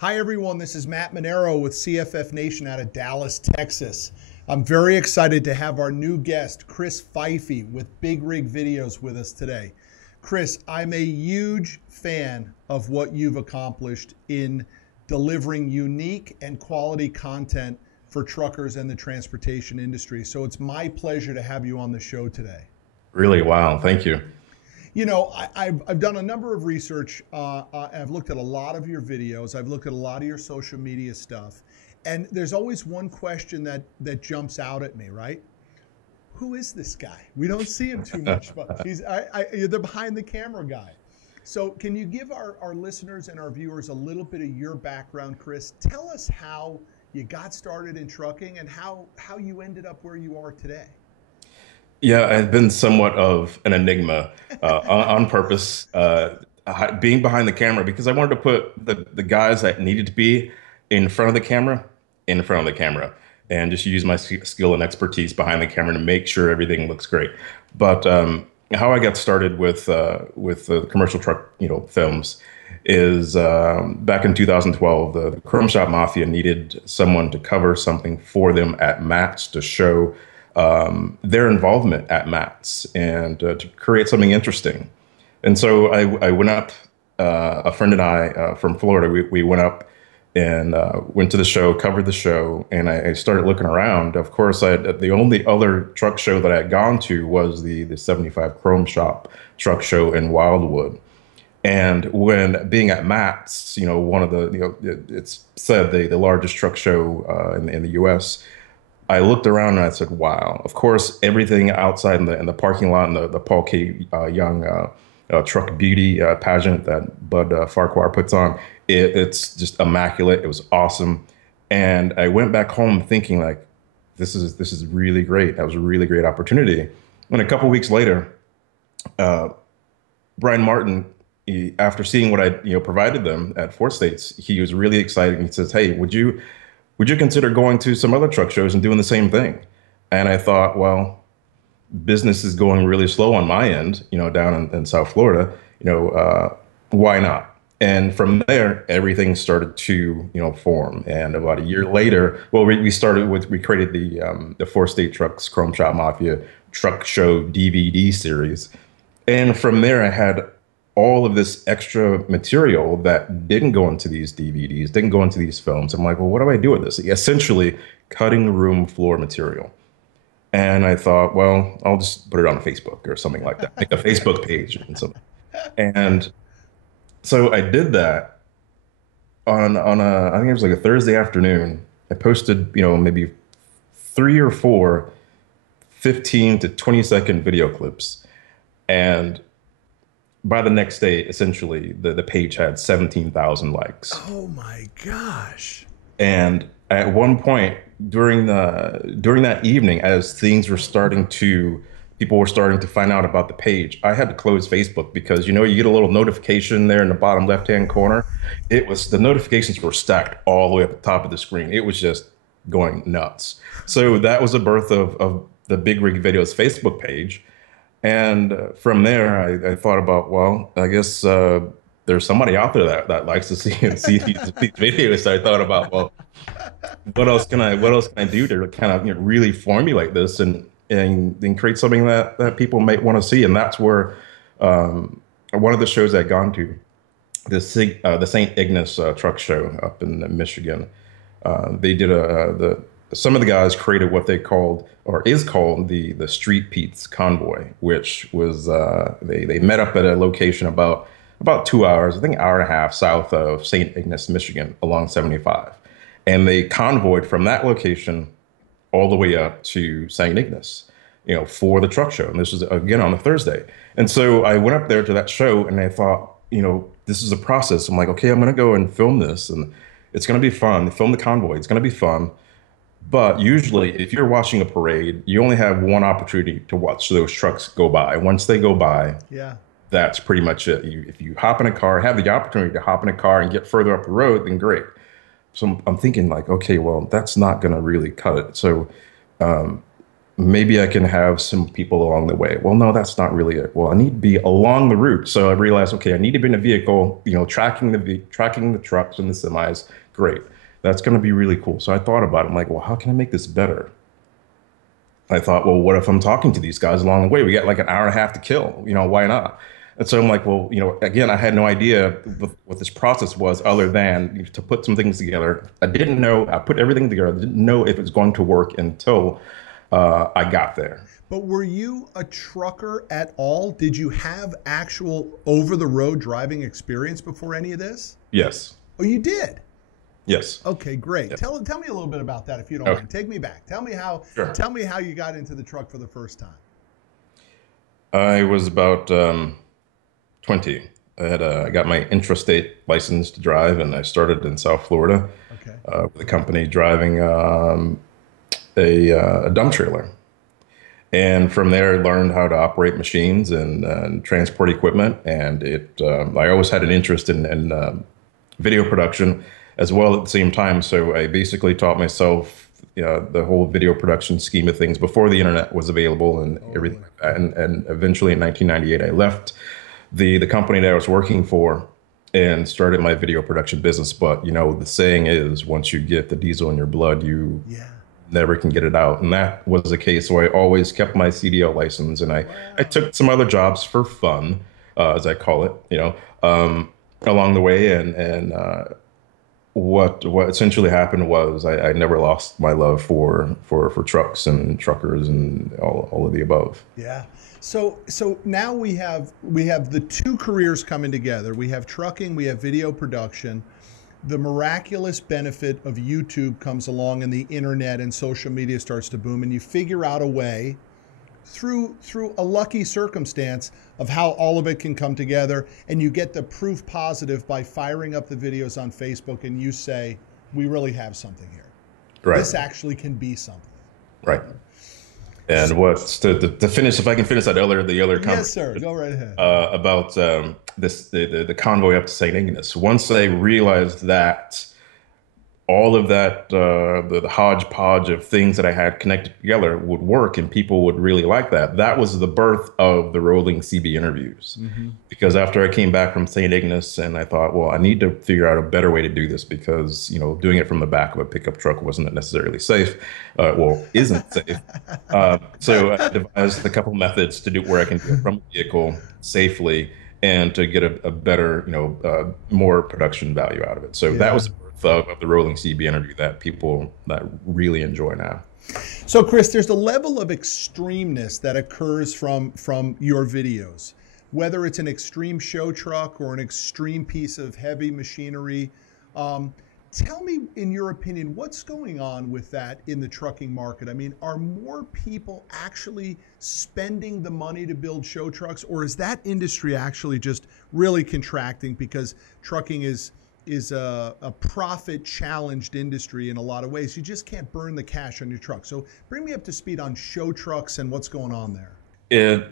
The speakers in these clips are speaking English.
Hi, everyone. This is Matt Manero with CFF Nation out of Dallas, Texas. I'm very excited to have our new guest, Chris Fiffie, with Big Rig Videos with us today. Chris, I'm a huge fan of what you've accomplished in delivering unique and quality content for truckers and the transportation industry. So it's my pleasure to have you on the show today. Really? Wow. Thank you. You know, I've done a number of research. I've looked at a lot of your videos. I've looked at a lot of your social media stuff. And there's always one question that jumps out at me, right? Who is this guy? We don't see him too much, but you're the behind the camera guy. So can you give our listeners and our viewers a little bit of your background, Chris? Tell us how you got started in trucking and how you ended up where you are today. Yeah, I've been somewhat of an enigma on purpose, being behind the camera because I wanted to put the guys that needed to be in front of the camera in front of the camera and just use my skill and expertise behind the camera to make sure everything looks great. But how I got started with the commercial truck, films is back in 2012, the Chrome Shop Mafia needed someone to cover something for them at Mats to show their involvement at Mats and to create something interesting. And so I went up, a friend and I from Florida, we went up and went to the show, covered the show, and I started looking around. Of course, the only other truck show that I had gone to was the 75 Chrome Shop truck show in Wildwood. And when being at Mats, one of the, it's said the largest truck show in the US, I looked around and I said, wow. Of course, everything outside in the parking lot and the Paul K. Young Truck Beauty pageant that Bud Farquhar puts on, it's just immaculate. It was awesome. And I went back home thinking like, this is really great. That was a really great opportunity. And a couple weeks later, uh, Brian Martin, after seeing what I provided them at Fort States, he was really excited. He says, "Hey, would you consider going to some other truck shows and doing the same thing?" And I thought, well, business is going really slow on my end, down in South Florida, why not? And from there, everything started to, form. And about a year later, well, we created the Four State Trucks Chrome Shop Mafia Truck Show DVD series. And from there, I had all of this extra material that didn't go into these DVDs, didn't go into these films. I'm like, well, what do I do with this? Essentially, cutting room floor material. And I thought, well, I'll just put it on Facebook or something like that, make a Facebook page and something. And so I did that I think it was like a Thursday afternoon. I posted, maybe three or four 15 to 20-second video clips. And by the next day, essentially, the page had 17,000 likes. Oh my gosh. And at one point during that evening, as things were people were starting to find out about the page, I had to close Facebook because you get a little notification there in the bottom left-hand corner. The notifications were stacked all the way up the top of the screen. It was just going nuts. So that was the birth of the Big Rig Videos Facebook page. And from there, I thought about, well, I guess there's somebody out there that likes to see these videos. So I thought about, well, what else can I do to kind of really formulate this and create something that people might want to see. And that's where one of the shows I'd gone to, the St. Ignace truck show up in Michigan. They did some of the guys created what they called or is called the Street Pete's Convoy, which was they met up at a location about 2 hours, I think an hour and a half south of St. Ignace, Michigan, along 75. And they convoyed from that location all the way up to St. Ignace, for the truck show. And this was again on a Thursday. And so I went up there to that show and I thought, this is a process. I'm like, okay, I'm going to go and film this and it's going to be fun. Film the convoy. It's going to be fun. But usually, if you're watching a parade, you only have one opportunity to watch those trucks go by. Once they go by, Yeah. that's pretty much it. If you hop in a car, have the opportunity to hop in a car and get further up the road, then great. So I'm thinking like, okay, well, that's not going to really cut it. So maybe I can have some people along the way. Well, no, that's not really it. Well, I need to be along the route. So I realized, okay, I need to be in a vehicle, tracking the trucks and the semis. Great. That's going to be really cool. So I thought about it. I'm like, well, how can I make this better? I thought, well, what if I'm talking to these guys along the way? We got like an hour and a half to kill. Why not? And so I'm like, well, again, I had no idea what this process was other than to put some things together. I didn't know. I put everything together. I didn't know if it was going to work until I got there. But were you a trucker at all? Did you have actual over-the-road driving experience before any of this? Yes. Oh, you did? Yes. Okay, great. Yes. Tell me a little bit about that if you don't Okay. mind. Take me back. Sure. Tell me how you got into the truck for the first time. I was about 20. I got my intrastate license to drive, and I started in South Florida Okay. with a company driving a dump trailer. And from there, I learned how to operate machines and transport equipment. And I always had an interest in video production as well at the same time. So I basically taught myself the whole video production scheme of things before the internet was available and everything like that. And eventually in 1998, I left the company that I was working for and started my video production business. But the saying is, once you get the diesel in your blood, you Yeah. never can get it out. And that was the case. So I always kept my CDL license, and I Wow. took some other jobs for fun, as I call it, along the way. And what essentially happened was I never lost my love for trucks and truckers and all of the above. Yeah. So now we have the two careers coming together. We have trucking, we have video production. The miraculous benefit of YouTube comes along and the internet and social media starts to boom, and you figure out a way through a lucky circumstance of how all of it can come together, and you get the proof positive by firing up the videos on Facebook and you say, we really have something here. Right, This actually can be something. right. And what's to finish, if I can finish the other Yes, sir. conversation Go right ahead. about the convoy up to St. Ignace. Once I realized that all of that, the hodgepodge of things that I had connected together would work and people would really like that. That was the birth of the rolling CB interviews. Mm-hmm. Because after I came back from St. Ignace and I thought, well, I need to figure out a better way to do this because, doing it from the back of a pickup truck wasn't necessarily safe, isn't safe. So I devised a couple methods to do where I can do it from a vehicle safely and to get a better, more production value out of it. So that Yeah. was the birth of the rolling CB interview that people that really enjoy now. So, Chris, there's a level of extremeness that occurs from your videos, whether it's an extreme show truck or an extreme piece of heavy machinery. Tell me, in your opinion, what's going on with that in the trucking market? I mean, are more people actually spending the money to build show trucks, or is that industry actually just really contracting because trucking is a profit challenged industry in a lot of ways? You just can't burn the cash on your truck. So bring me up to speed on show trucks and what's going on there. It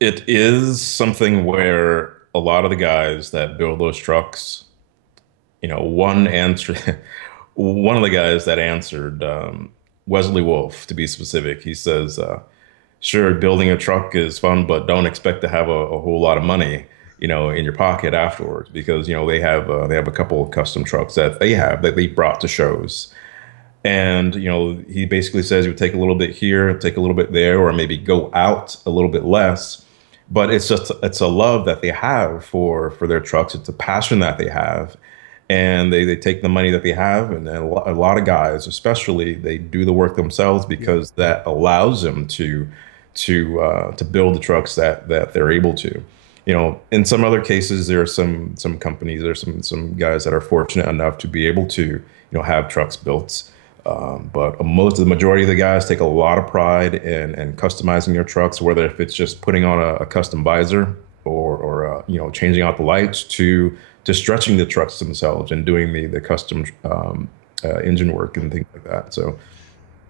it is something where a lot of the guys that build those trucks, one answer, one of the guys that answered, Wesley Wolf, to be specific, he says, sure, building a truck is fun, but don't expect to have a whole lot of money, in your pocket afterwards, because they have a couple of custom trucks that they brought to shows. And he basically says you take a little bit here, take a little bit there, or maybe go out a little bit less. But it's a love that they have for their trucks. It's a passion that they have, and they take the money that they have, and then a lot of guys, especially, they do the work themselves Yeah. because that allows them to build the trucks that they're able to. In some other cases, there are some companies, there's some guys that are fortunate enough to be able to have trucks built. But most of the majority of the guys take a lot of pride in customizing their trucks, whether if it's just putting on a custom visor or changing out the lights to stretching the trucks themselves and doing the custom engine work and things like that. So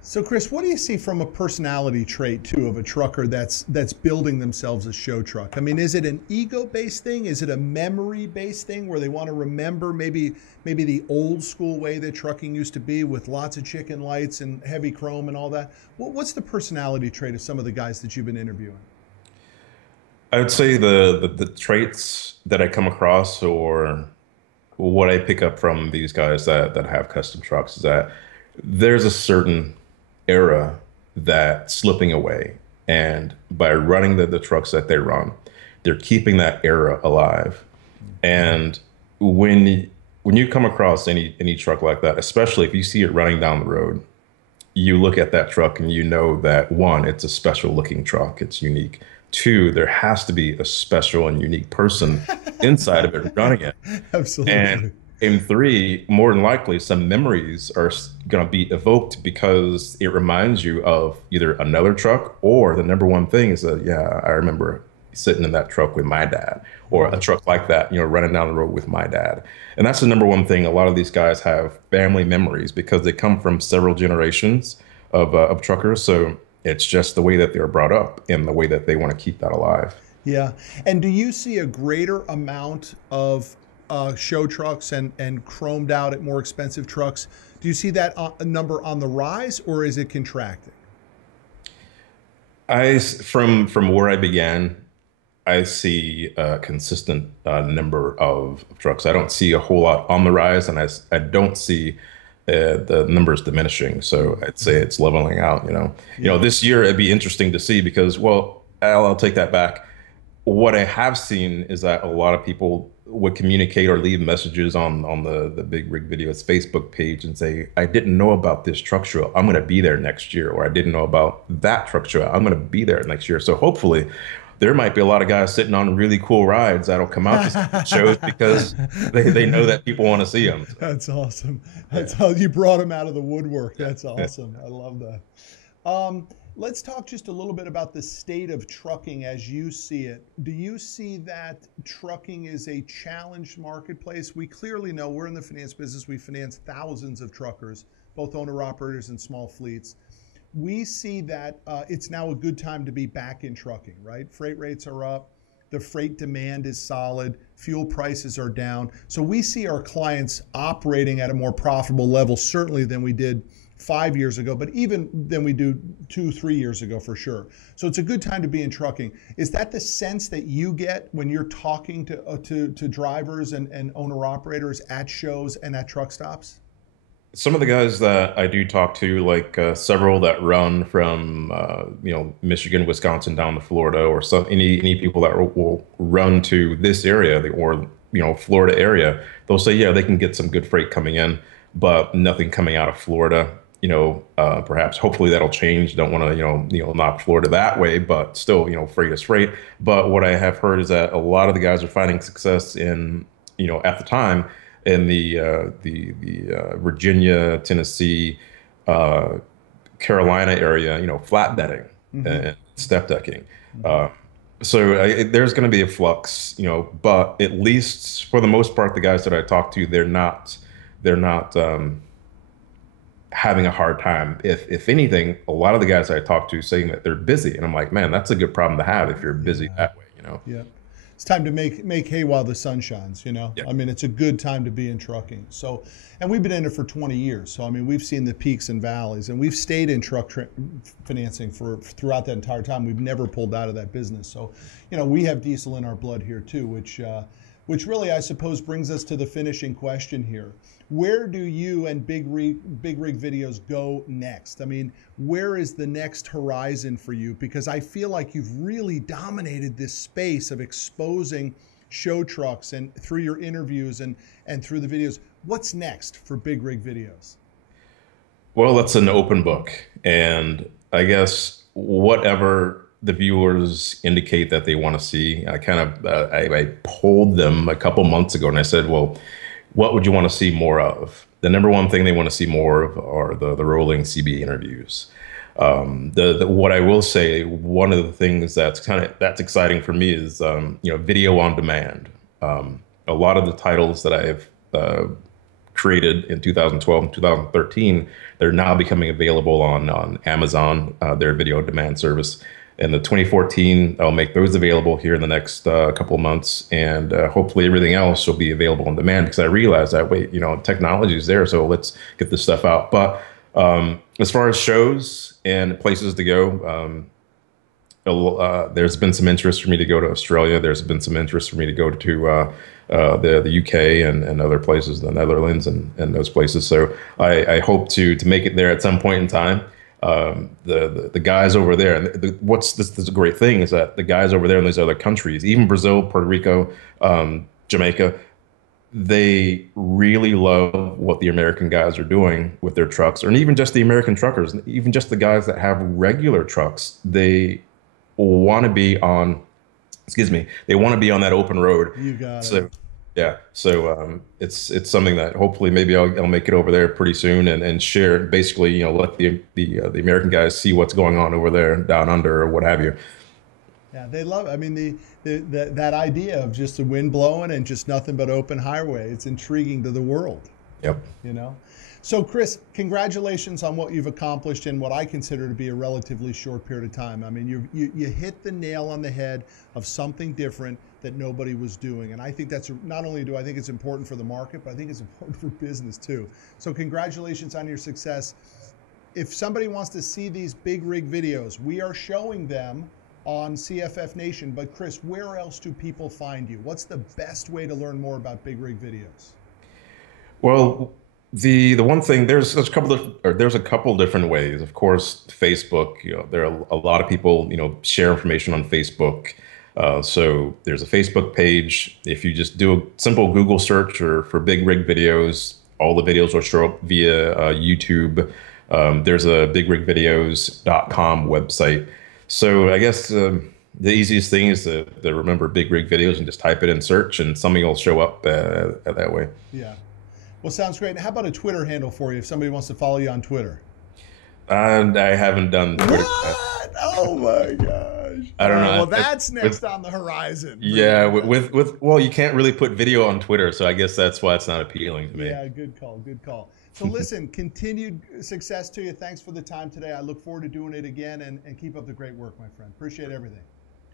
So, Chris, what do you see from a personality trait too of a trucker that's building themselves a show truck? I mean, is it an ego-based thing? Is it a memory-based thing where they want to remember maybe the old school way that trucking used to be with lots of chicken lights and heavy chrome and all that? What's the personality trait of some of the guys that you've been interviewing? I would say the traits that I come across or what I pick up from these guys that have custom trucks is that there's a certain era that's slipping away. And by running the trucks that they run, they're keeping that era alive. And when you come across any truck like that, especially if you see it running down the road, you look at that truck and you know that one, it's a special looking truck, it's unique. Two, there has to be a special and unique person inside of it running it. And Absolutely. in three, more than likely, some memories are going to be evoked because it reminds you of either another truck or the number one thing is that, yeah, I remember sitting in that truck with my dad or a Right. truck like that, running down the road with my dad. And that's the number one thing. A lot of these guys have family memories because they come from several generations of truckers. So it's just the way that they're brought up and the way that they want to keep that alive. Yeah. And do you see a greater amount of show trucks and chromed out at more expensive trucks? Do you see that number on the rise or is it contracting? From where I began, I see a consistent number of trucks. I don't see a whole lot on the rise, and I don't see the numbers diminishing. So I'd say it's leveling out. Yeah. This year it'd be interesting to see because, well, I'll take that back. What I have seen is that a lot of people would communicate or leave messages on the Big Rig Videos Facebook page and say, I didn't know about this truck show. I'm going to be there next year. Or I didn't know about that truck show. I'm going to be there next year. So hopefully there might be a lot of guys sitting on really cool rides that'll come out to some shows because they know that people want to see them. So, That's awesome. yeah. That's how you brought him out of the woodwork. That's Yeah. awesome. I love that. Let's talk just a little bit about the state of trucking as you see it. Do you see that trucking is a challenged marketplace? We clearly know we're in the finance business. We finance thousands of truckers, both owner operators and small fleets. We see that it's now a good time to be back in trucking, right? Freight rates are up. The freight demand is solid. Fuel prices are down. So we see our clients operating at a more profitable level, certainly than we did 5 years ago, but even than we do 2, 3 years ago for sure. So it's a good time to be in trucking. Is that the sense that you get when you're talking to drivers and owner operators at shows and at truck stops? Some of the guys that I do talk to, like several that run from Michigan, Wisconsin down to Florida, or any people that will run to this area or Florida area, they'll say yeah they can get some good freight coming in, but nothing coming out of Florida. Perhaps hopefully that'll change. Don't want to knock Florida that way, but still freight is freight. But what I have heard is that a lot of the guys are finding success in at the time in the Virginia, Tennessee, uh, Carolina area, flatbedding Mm-hmm. and step decking. Mm-hmm. Uh, there's going to be a flux, but at least for the most part, the guys that I talk to, they're not having a hard time. If anything, a lot of the guys I talk to saying that they're busy, and I'm like, man, that's a good problem to have if you're busy Yeah. that way. Yeah. It's time to make hay while the sun shines, you know. Yeah. I mean, it's a good time to be in trucking. So, and we've been in it for 20 years. So, I mean, we've seen the peaks and valleys and we've stayed in financing for throughout that entire time. We've never pulled out of that business. So, we have diesel in our blood here too, which really, I suppose, brings us to the finishing question here. Where do you and Big Rig Videos go next? I mean, where is the next horizon for you? Because I feel like you've really dominated this space of exposing show trucks and through your interviews and through the videos. What's next for Big Rig Videos? Well, that's an open book. And I guess whatever the viewers indicate that they want to see, I kind of I polled them a couple months ago and I said, well, what would you want to see more of? The number one thing they want to see more of are the rolling CB interviews. What I will say, one of the things that's exciting for me is video on demand. A lot of the titles that I have created in 2012 and 2013, they're now becoming available on Amazon, their video on demand service. And the 2014, I'll make those available here in the next couple of months, and hopefully everything else will be available on demand because I realized that wait, technology is there, so let's get this stuff out. But as far as shows and places to go, there's been some interest for me to go to Australia. There's been some interest for me to go to the UK and other places, the Netherlands and those places. So I hope to make it there at some point in time. The guys over there, and what's this is a great thing is that the guys over there in these other countries, even Brazil, Puerto Rico, Jamaica, they really love what the American guys are doing with their trucks, or even just the American truckers, even just the guys that have regular trucks. They want to be on, excuse me, they want to be on that open road. You got it. So, yeah. So it's something that hopefully maybe I'll make it over there pretty soon and share. Basically, let the American guys see what's going on over there down under or what have you. Yeah, they love it. I mean, that idea of just the wind blowing and just nothing but open highway, it's intriguing to the world. Yep. You know? So, Chris, congratulations on what you've accomplished in what I consider to be a relatively short period of time. I mean, you hit the nail on the head of something different that nobody was doing. And I think that's, not only do I think it's important for the market, but I think it's important for business too. So congratulations on your success. If somebody wants to see these big rig videos, we are showing them on CFF Nation. But Chris, where else do people find you? What's the best way to learn more about big rig videos? Well, the one thing there's a couple different ways. Of course, Facebook. There are a lot of people share information on Facebook. So there's a Facebook page. If you just do a simple Google search or for big rig videos, all the videos will show up via YouTube. There's a bigrigvideos.com website. So I guess the easiest thing is to remember big rig videos and just type it in search and something will show up that way. Yeah. Well, sounds great. How about a Twitter handle for you if somebody wants to follow you on Twitter? And I haven't done Twitter. What? Oh my gosh. I don't know. Well, that's next on the horizon. Yeah, well, you can't really put video on Twitter, so I guess that's why it's not appealing to me. Yeah, good call, good call. So listen, continued success to you. Thanks for the time today. I look forward to doing it again, and keep up the great work, my friend. Appreciate everything.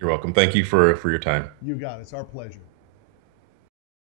You're welcome. Thank you for your time. You got it. It's our pleasure.